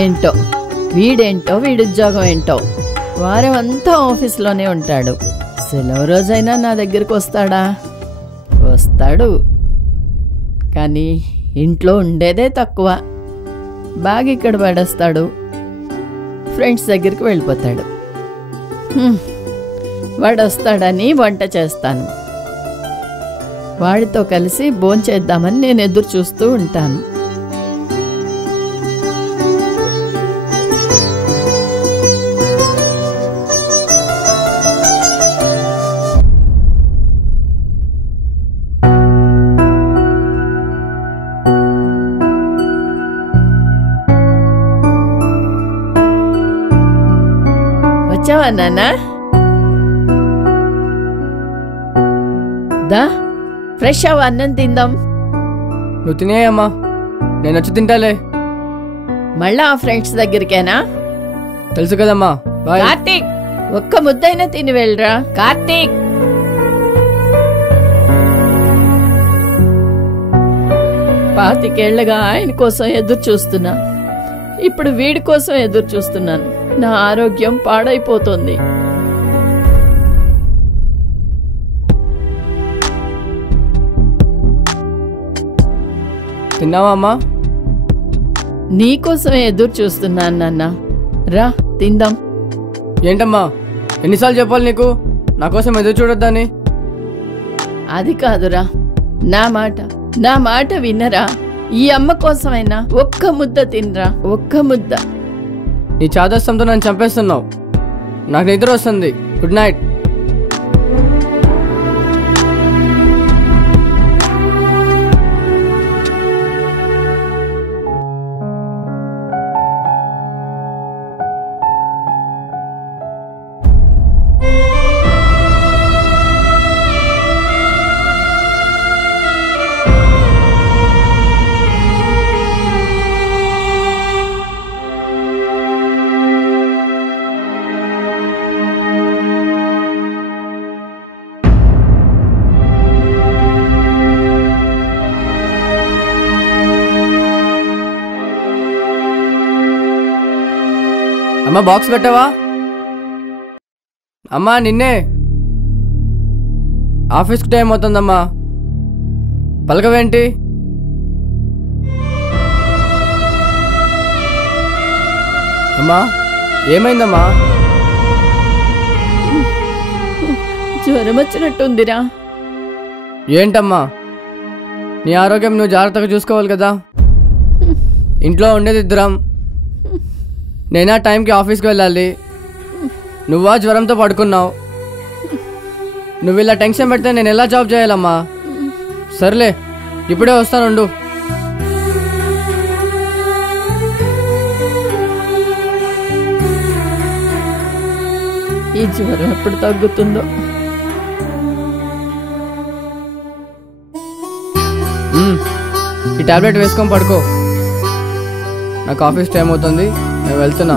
ఏంటో వీడేంటో వీడుద్యోగం ఏంటో వారం అంతా ఆఫీస్లోనే ఉంటాడు. సెలవు రోజైనా నా దగ్గరికి వస్తాడా? వస్తాడు, కానీ ఇంట్లో ఉండేదే తక్కువ. బాగా ఇక్కడ పడేస్తాడు, ఫ్రెండ్స్ దగ్గరికి వెళ్ళిపోతాడు. వాడు వస్తాడని వంట చేస్తాను, వాడితో కలిసి భోంచేద్దామని నేను ఎదురు చూస్తూ ఉంటాను. వచ్చావా నాన్నా? దా ఫ్రెష్ అవ్వ, అన్నం తిందాం. నువ్వు తినేయమ్మా, నేను వచ్చి తింటాలే. మళ్ళా ఆ ఫ్రెండ్స్ దగ్గరికేనా? తెలుసు కదమ్మా. బాయ్. కార్తీక్, ఒక్క ముద్దైనా తిని వెళ్ళరా. కార్తీక్, పాతికేళ్లుగా ఆయన కోసం ఎదురు చూస్తున్నా, ఇప్పుడు వీడి కోసం ఎదురు చూస్తున్నాను. నా ఆరోగ్యం పాడైపోతుంది. తిన్నావా అమ్మా? నీకోసమే ఎదురు చూస్తున్నాను నాన్న, రా తిందాం. ఏంటమ్మా, ఎన్నిసార్లు చెప్పాలి నీకు నా కోసం ఎదురు చూడొద్దని? అది కాదురా, నా మాట వినరా. ఈ అమ్మ కోసమైనా ఒక్క ముద్ద తినరా, ఒక్క ముద్ద. నీ చాదస్తంతో నన్ను చంపేస్తున్నావు. నాకు నిద్ర వస్తుంది. Good night. అమ్మా, బాక్స్ పెట్టావా? అమ్మా, నిన్నే. ఆఫీస్కి టైం అవుతుందమ్మా, పలకవేంటి? అమ్మా, ఏమైందమ్మా? జ్వరం వచ్చినట్టుందిరా. ఏంటమ్మా, నీ ఆరోగ్యం నువ్వు జాగ్రత్తగా చూసుకోవాలి కదా. ఇంట్లో ఉండేది ఇద్దరం. నేనా టైంకి ఆఫీస్కి వెళ్ళాలి, నువ్వా జ్వరంతో పడుకున్నావు. నువ్వు ఇలా టెన్షన్ పెడితే నేను ఎలా జాబ్ చేయాలమ్మా? సర్లే, ఇప్పుడే వస్తానుండు. ఈ జ్వరం ఎప్పుడు తగ్గుతుందో. ఈ టాబ్లెట్ వేసుకొని పడుకో. నాకు ఆఫీస్ టైం అవుతుంది, నేను వెళ్తున్నా.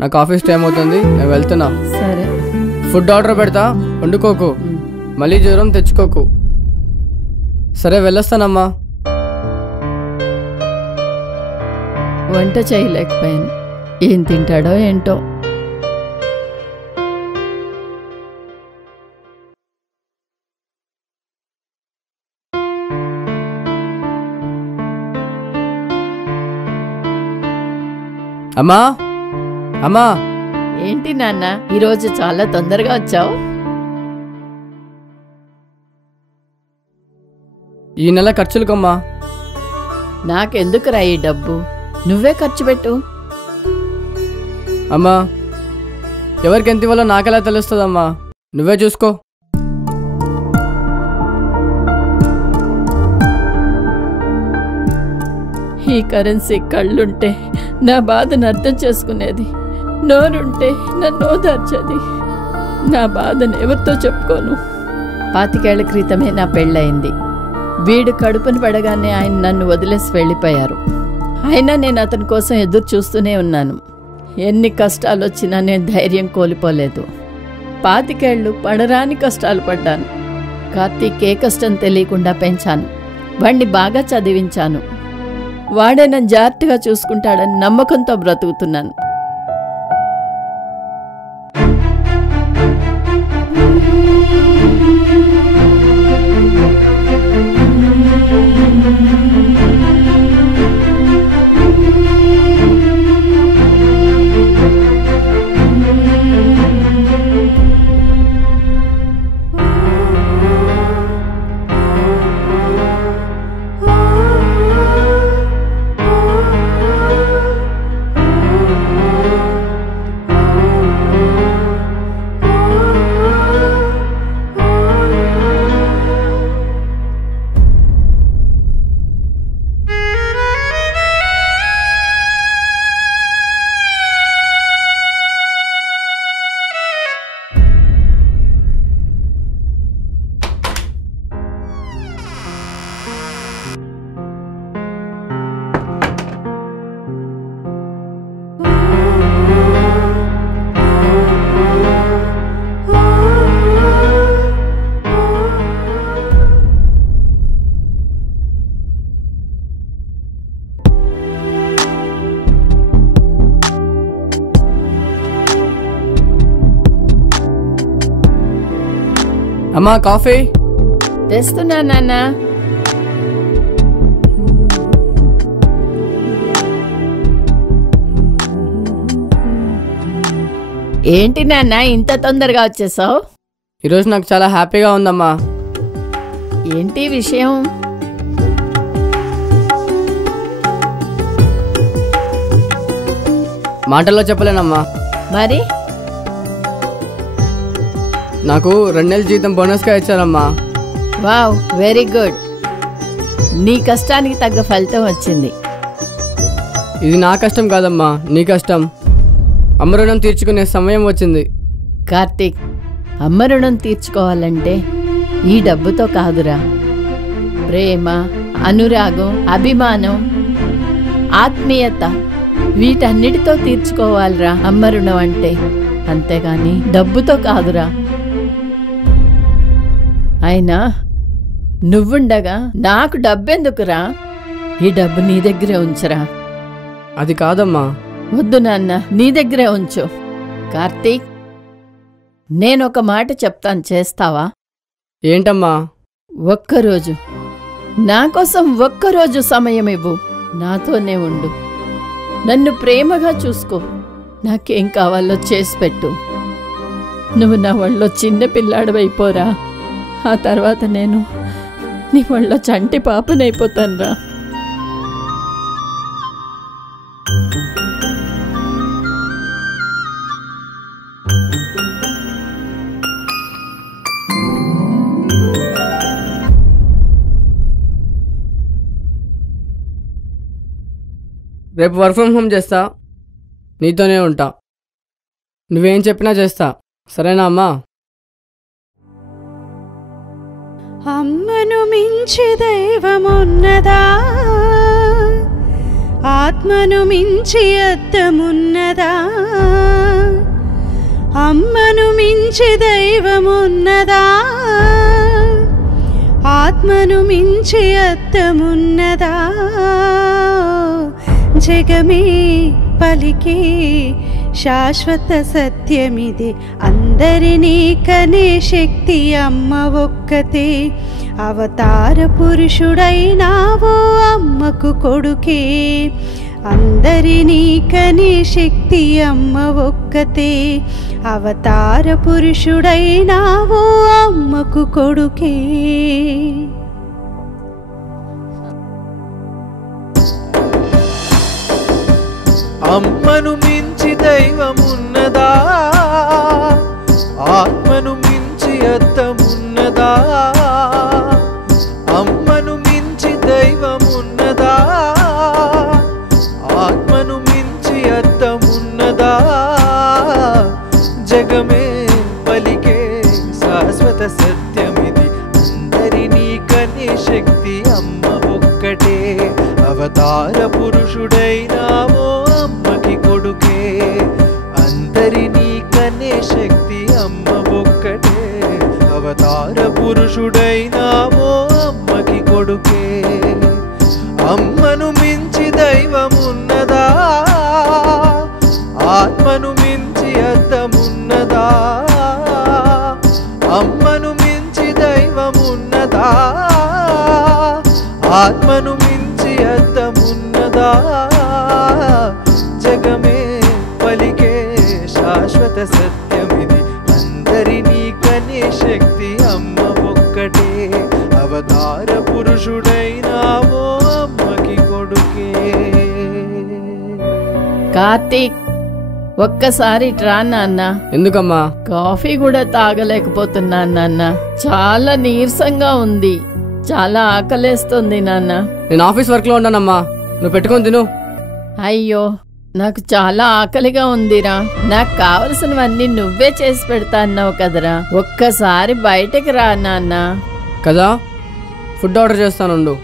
నాకు ఆఫీస్ టైం అవుతుంది, నేను వెళ్తున్నా. సరే, ఫుడ్ ఆర్డర్ పెడతా, వండుకోకు, మళ్ళీ జ్వరం తెచ్చుకోకు. సరే, వెళ్ళొస్తానమ్మా. వంట చేయలేకపోయాను, ఏం తింటాడో ఏంటో. అమ్మా, అమ్మా. ఏంటి నాన్న, ఈరోజు చాలా తొందరగా వచ్చావు? ఈ నెల ఖర్చులకమ్మా. నాకెందుకురా ఈ డబ్బు, నువ్వే ఖర్చు పెట్టు. అమ్మా, ఎవరికి ఎంత ఇవ్వాలో నాకెలా తెలుస్తుందమ్మా? నువ్వే చూసుకో. ఈ కరెన్సీ కళ్ళుంటే నా బాధను అర్థం చేసుకునేది, నోరుంటే నన్ను ఓదార్చేది. నా బాధను ఎవరితో చెప్పుకోను. 25 ఏళ్ల క్రితమే నా పెళ్ళయింది. వీడు కడుపును పడగానే ఆయన నన్ను వదిలేసి వెళ్ళిపోయారు. అయినా నేను అతని కోసం ఎదురు చూస్తూనే ఉన్నాను. ఎన్ని కష్టాలు వచ్చినా నేను ధైర్యం కోల్పోలేదు. 25 ఏళ్ళు పడరాని కష్టాలు పడ్డాను. కార్తీక్ ఏ కష్టం తెలియకుండా పెంచాను. వాణ్ణి బాగా చదివించాను. వాడే నన్ను జాగ్రత్తగా చూసుకుంటాడని నమ్మకంతో బ్రతుకుతున్నాను. అమ్మా కాఫీ తెస్తున్నా నాన్న. ఏంటి నాన్న ఇంత తొందరగా వచ్చేసావు? ఈరోజు నాకు చాలా హ్యాపీగా ఉందమ్మా. ఏంటి విషయం? మాటల్లో చెప్పలేనమ్మా. మరి నాకు 2 నెలల జీతం బోనస్గా ఇచ్చారమ్మా. Wow, very good. నీ కష్టానికి తగ్గ ఫలితం వచ్చింది. ఇది నా కష్టం కాదమ్మా, నీ కష్టం. అమ్మ రుణం తీర్చుకునే సమయం వచ్చింది. కార్తీక్, అమ్మ రుణం తీర్చుకోవాలంటే ఈ డబ్బుతో కాదురా. ప్రేమ, అనురాగం, అభిమానం, ఆత్మీయత వీటన్నిటితో తీర్చుకోవాలిరా అమ్మ రుణం అంటే. అంతేగాని డబ్బుతో కాదురా. అయినా నువ్వుండగా నాకు డబ్బెందుకురా? ఈ డబ్బు నీ దగ్గరే ఉంచురా. అది కాదమ్మా. వద్దు నాన్న, నీ దగ్గరే ఉంచు. కార్తీక్, నేనొక మాట చెప్తాను, చేస్తావా? ఏంటమ్మా? ఒక్కరోజు నా కోసం ఒక్కరోజు సమయం ఇవ్వు. నాతోనే ఉండు. నన్ను ప్రేమగా చూసుకో. నాకేం కావాలో చేసి పెట్టు. నువ్వు నా ఒళ్ళో చిన్న పిల్లాడవైపోరా. ఆ తర్వాత నేను నీ ఒళ్ళో చంటి పాపనైపోతానురా. రేపు వర్క్ ఫ్రమ్ హోమ్ చేస్తా. నీతోనే ఉంటా. నువ్వేం చెప్పినా చేస్తా. సరేనా అమ్మా? అమ్మను మించి దైవమున్నదా? ఆత్మను మించి అద్దమున్నదా? అమ్మను మించి దైవమున్నదా? ఆత్మను మించి అద్దమున్నదా? జగమే పలికే శాశ్వత సత్యమిది. అందరినీ కనే శక్తి అమ్మ ఒక్కతే. అవతార పురుషుడైనావో అమ్మకు కొడుకే. అందరినీ కనే శక్తి అమ్మ ఒక్కతే. అవతార పురుషుడైనావో అమ్మకు కొడుకే. అమ్మను మించి దైవమున్నదా? ఆత్మను మించి అద్దమున్నదా? అమ్మను మించి దైవమున్నదా? ఆత్మను మించి అద్దమున్నదా? జగమే పలికే శాశ్వత సత్యమిది. అందరినీ కనే శక్తి అమ్మ ఒక్కటే. అవతార పురుషుడైనావో అమ్మకి కొడుకే అందరినీ కనే శక్తి అమ్మ ఒక్కటే అవతార పురుషుడైనావో అమ్మకి కొడుకే అమ్మను మించి దైవమున్నదా ఆత్మను మించి అర్థమున్నదా అమ్మను మించి దైవమున్నదా ఆత్మను మించి అర్థమున్నదా జగమే పలికే శాశ్వత సత్యమిది అందరినీ కనే శక్తి అమ్మ ఒక్కటే అవతార పురుషుడైనావో అమ్మకి కొడుకే కార్తీక్ ఒక్కసారి ట్రా నాన్న. ఎందుకమ్మా? కాఫీ కూడా తాగలేకపోతున్నా నాన్న. చాలా నీరసంగా ఉంది. చాలా ఆకలేస్తుంది నాన్న. నేను ఆఫీస్ వర్క్ లో ఉన్నానమ్మా, నువ్వు పెట్టుకొని తిను. అయ్యో నాకు చాలా ఆకలిగా ఉందిరా. నాకు కావలసినవన్నీ నువ్వే చేసి పెడతా అన్నావు కదరా. ఒక్కసారి బయటకు రా నాన్న. కదా ఫుడ్ ఆర్డర్ చేస్తానుండు.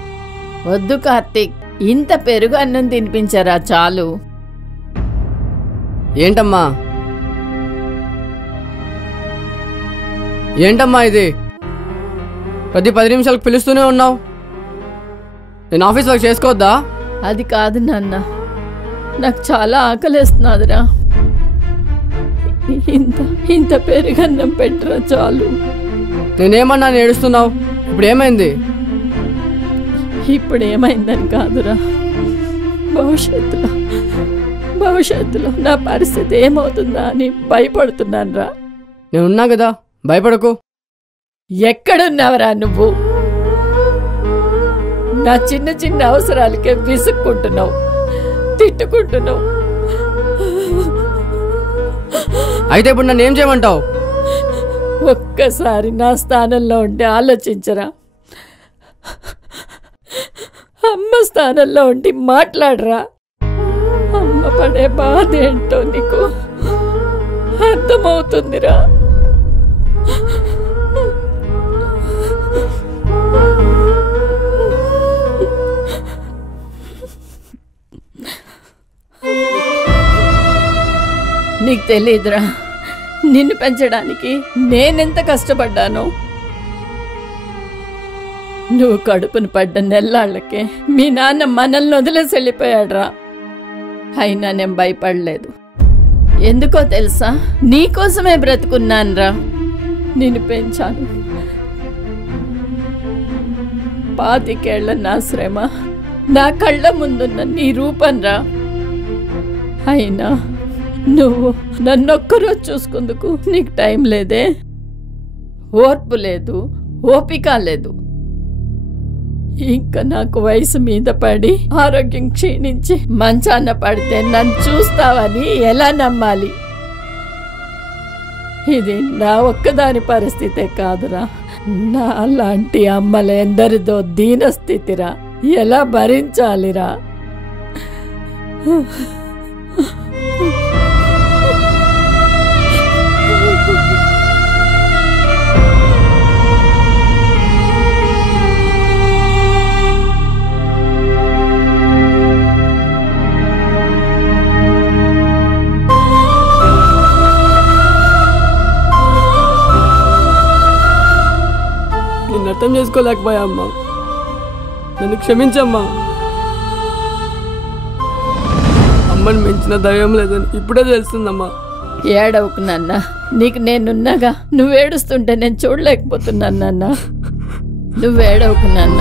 వద్దు కార్తీక్, ఇంత పెరుగు అన్నం తినిపించరా చాలు. ఏంటమ్మా ఇది? ప్రతి 10 నిమిషాలకు పిలుస్తూనే ఉన్నావు. నేను ఆఫీస్ వర్క్ చేసుకోవద్దా? అది కాదు నాన్న, నాకు చాలా ఆకలేస్తున్నాదిరా. ఇంత పెరుగన్నం పెట్టరా చాలు. నేనేమన్నా ఏడుస్తున్నావు? ఇప్పుడు ఏమైంది? ఇప్పుడు ఏమైందని కాదురా, భవిష్యత్తులో నా పరిస్థితి ఏమవుతుందా అని భయపడుతున్నాను రా. నేనున్నా కదా, భయపడకు. ఎక్కడున్నావరా నువ్వు? నా చిన్న చిన్న అవసరాలకే విసుక్కుంటున్నావు, తిట్టుకుంటున్నావు. అయితే ఇప్పుడు నన్ను ఏం చేయమంటావు? ఒక్కసారి నా స్థానంలో ఉండి ఆలోచించరా. అమ్మ స్థానంలో ఉండి మాట్లాడరా. అమ్మ పడే బాధ ఏంటో నీకు అర్థమవుతుందిరా. నీకు తెలీదురా, నిన్ను పెంచడానికి నేనెంత కష్టపడ్డానో. నువ్వు కడుపును పడ్డ నెల్లాళ్ళకే మీ నాన్న మనల్ని వదిలేసి వెళ్ళిపోయాడురా. అయినా నేను భయపడలేదు. ఎందుకో తెలుసా? నీకోసమే బ్రతుకున్నానురా. నిన్ను పెంచాను. 25 ఏళ్ల నా శ్రమ, నా కళ్ళ ముందున్న నీ రూపంరా. అయినా నువ్వు నన్నొక్కరోజు చూసుకుందుకు నీకు టైం లేదే, ఓర్పు లేదు, ఓపిక లేదు. ఇంకా నాకు వయసు మీద పడి ఆరోగ్యం క్షీణించి మంచాన పడితే నన్ను చూస్తావని ఎలా నమ్మాలి? ఇది నా ఒక్కదాని పరిస్థితే కాదురా, నా లాంటి అమ్మల ఎందరిదో దీనస్థితిరా. ఎలా భరించాలిరా? అర్థం చేసుకోలేకపోయా అమ్మా, నన్ను క్షమించమ్మా. అమ్మని మించిన దైవం లేదని ఇప్పుడే తెలుస్తుందమ్మా. ఏడవకు నాన్న, నీకు నేనున్నాగా. నువ్వేడుస్తుంటే నేను చూడలేకపోతున్నాను నాన్న. నువ్వేడవకు నాన్న.